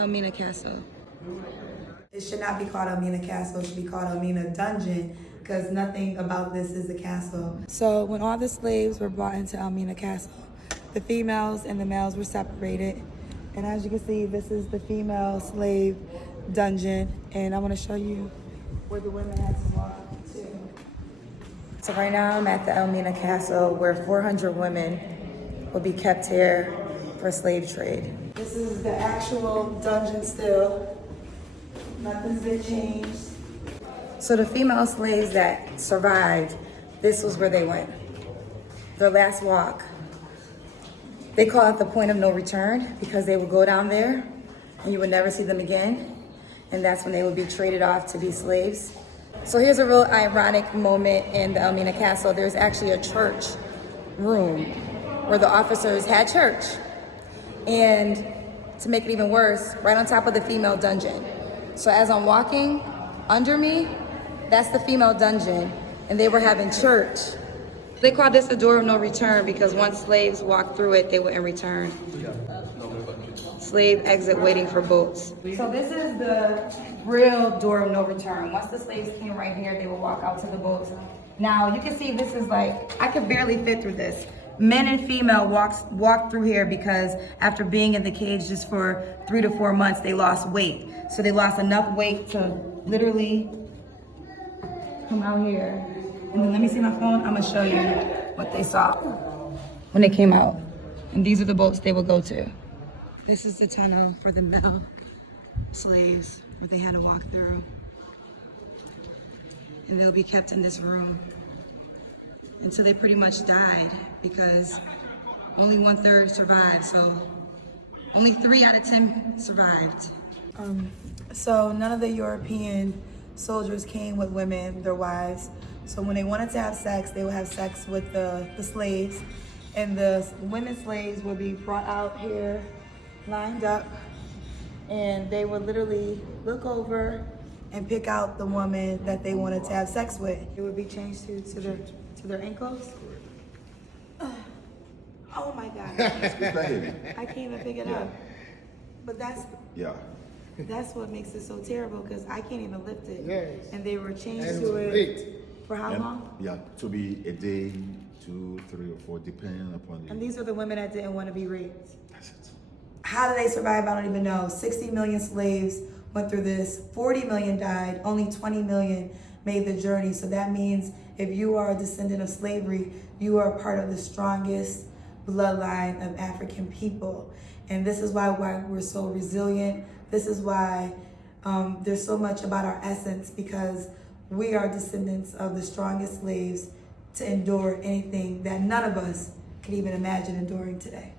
Elmina Castle. It should not be called Elmina Castle, it should be called Elmina Dungeon, because nothing about this is a castle. So when all the slaves were brought into Elmina Castle, the females and the males were separated. And as you can see, this is the female slave dungeon. And I want to show you where the women had to walk to. So right now I'm at the Elmina Castle where 400 women will be kept here for slave trade. This is the actual dungeon still. Nothing's been changed. So the female slaves that survived, this was where they went. Their last walk. They call it the point of no return because they would go down there and you would never see them again. And that's when they would be traded off to be slaves. So here's a real ironic moment in the Elmina Castle. There's actually a church room where the officers had church. And to make it even worse, right on top of the female dungeon. So as I'm walking, under me, that's the female dungeon, and they were having church. They call this the door of no return because once slaves walked through it, they wouldn't return. Slave exit waiting for boats. So this is the real door of no return. Once the slaves came right here, they would walk out to the boats. Now you can see this is like, I could barely fit through this. Men and female walked through here because after being in the cage just for 3 to 4 months, they lost weight. So they lost enough weight to literally come out here. And then let me see my phone. I'm gonna show you what they saw when they came out. And these are the boats they would go to. This is the tunnel for the male slaves where they had to walk through. And they'll be kept in this room until they pretty much died because only 1/3 survived. So only 3 out of 10 survived. So none of the European soldiers came with women, their wives. So when they wanted to have sex, they would have sex with the slaves. And the women slaves would be brought out here, lined up, and they would literally look over and pick out the woman that they wanted to have sex with. It would be changed to their ankles. Oh my God. I can't even pick it up. But that's what makes it so terrible because I can't even lift it. Yes. And they were changed to it for how long? Yeah, to be a day, 2, 3, or 4, depending upon the... And these are the women that didn't want to be raped. That's it. How did they survive? I don't even know. 60 million slaves went through this. 40 million died. Only 20 million made the journey. So that means if you are a descendant of slavery, you are part of the strongest bloodline of African people. And this is why we're so resilient. This is why there's so much about our essence, because we are descendants of the strongest slaves to endure anything that none of us could even imagine enduring today.